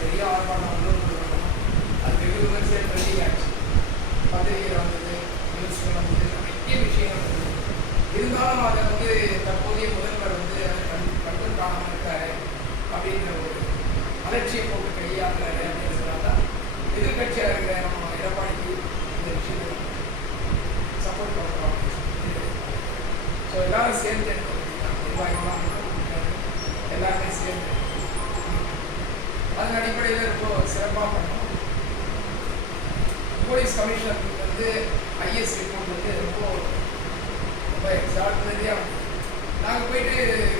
பெரிய ஆர்ப்பாட்டம் அது வெகு விமர்சையாக ட்ரெண்டிங் ஆச்சு பத்திரிகையில் வந்தது நியூஸில் வந்தது நிறைய விஷயங்கள் வந்தது. இருந்தாலும் அதை வந்து தற்போதைய முதல்வர் வந்து அதை கண் கண்டு காணாமல் இருக்காரு அப்படின்ற ஒரு அலட்சிய போக்கு கையாளுறாரு அப்படின்றதுனால தான் எதிர்கட்சியாக இருக்கிற நம்ம எடப்பாடிக்கு இந்த விஷயத்தை சப்போர்ட் பண்ணுறோம் ஸோ எல்லாரும் சேர்ந்து நிர்வாகிகளாக எல்லாருமே சேர்ந்து அதன் அடிப்படையில் ரொம்ப சிறப்பாக பண்ணணும். போலீஸ் கமிஷனர் வந்து ஐஎஸ் ரிப்போர்ட் வந்து ரொம்ப ரொம்ப எக்ஸாக்டரியாக நாங்கள் போயிட்டு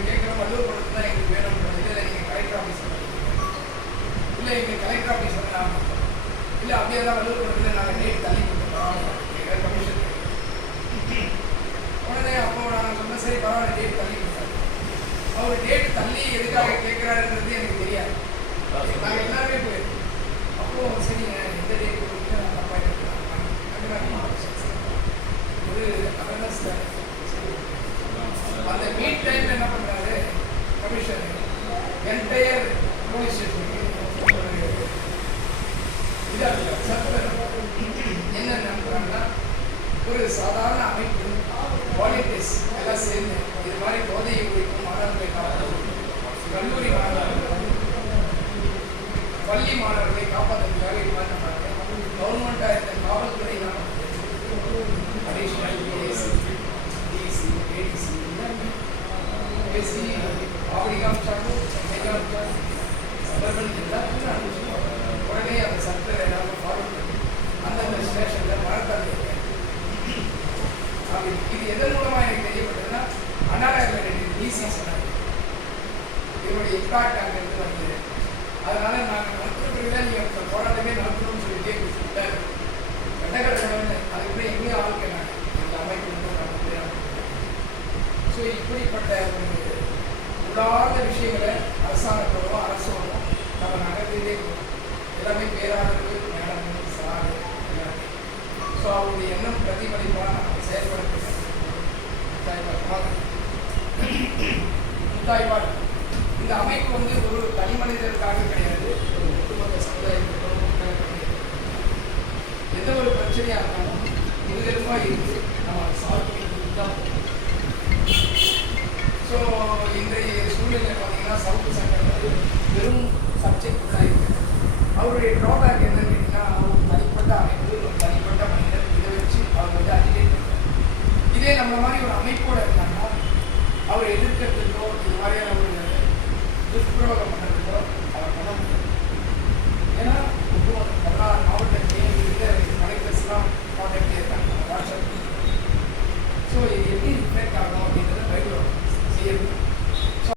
கேட்குறோம் வள்ளுவர் தான் எங்களுக்கு வேணும்ன்றது இல்லை நீங்கள் கலெக்டர் ஆஃபீஸ் இல்லை எங்கள் கலெக்டர் ஆஃபீஸ் வந்து நாங்கள் இல்லை அப்படியே தான் வள்ளுவர் படத்தில் நாங்கள் டேட் தள்ளி கொடுத்துருக்கோம் எங்கள் கமிஷன் உடனே அப்போ நாங்கள் சொன்ன சரி பரவாயில்ல டேட் தள்ளி கொடுத்தாரு அவர் டேட் தள்ளி எதுக்காக கேட்குறாருன்றது எனக்கு தெரியாது நாங்கள் எல்லாருமே போயிருக்கோம் அப்போ சரிங்க எந்த டேட் கொடுத்து தப்பாக ஒரு அவேர்னஸ் அந்த மீட் டைம் என்ன பண்ணுறாரு கமிஷன் என்டையர் போலீஸ் ஸ்டேஷனுக்கு ஒரு இதாக என்ன நம்புறாங்கன்னா ஒரு சாதாரண அமைப்பு வாலண்டியர்ஸ் எல்லாம் சேர்ந்து இது மாதிரி போதையை குறிக்கும் மாணவர்களை காப்பாற்றும் கல்லூரி மாணவர்கள் பள்ளி மாணவர்களை காப்பாற்றுறதுக்காக இது மாதிரி பண்ணாங்க கவர்மெண்ட்டாக இருந்த காவல்துறை நம்ம உடனே அந்த சர்க்கிள் எல்லாரும் ஃபாலோ பண்ணி அந்தந்த ஸ்டேஷனில் மரத்தாங்க அப்படி இது எதன் மூலமாக எனக்கு தெரியப்பட்டதுன்னா அண்ணாநகர் டிசி சொன்னாங்க இதனுடைய இம்பாக்ட் அங்கேருந்து வந்தது அதனால நாங்கள் நடத்துறதுக்கு நீங்கள் போராட்டமே நடத்தணும்னு சொல்லிட்டே கொடுத்துட்டாரு கட்டக்கடவுன்னு அதுக்கு எங்கேயும் ஆள் கேட்டாங்க இந்த அமைப்பு வந்து நடந்து ஸோ இப்படிப்பட்ட ஒரு உள்ளார்ந்த விஷயங்களை அரசாங்கத்தோடோ அரசோடோ நம்ம நகர்ந்ததே எல்லாமே பேராளர்கள் மேடங்கள் சாரு ஸோ அவருடைய எண்ணம் பிரதிபலிப்பாக நம்ம செயல்படுத்த முத்தாய்ப்பாடு இந்த அமைப்பு வந்து ஒரு தனி மனிதருக்காக கிடையாது. ஒரு ஒட்டுமொத்த சமுதாயத்துக்கோ கிடையாது. எந்த ஒரு பிரச்சனையாக இருந்தாலும் இருதரமாக இருந்து நம்ம சால்வ் பண்ணி தான் ஸோ பார்த்தீங்கன்னா சவுக்கு சங்கம் வந்து வெறும் சப்ஜெக்ட் தான் இருக்கு. அவருடைய ட்ராபேக் என்னன்னு கேட்டிங்கன்னா அவர் தனிப்பட்ட அமைப்பு ஒரு தனிப்பட்ட மனிதர் இதை வச்சு அவர் வந்து அஜிடேட் இதே நம்ம மாதிரி ஒரு அமைப்போட இருந்தாங்கன்னா அவர் எதிர்க்கிறதுக்கோ இது மாதிரியான ஒரு துஷ்பிரயோகம்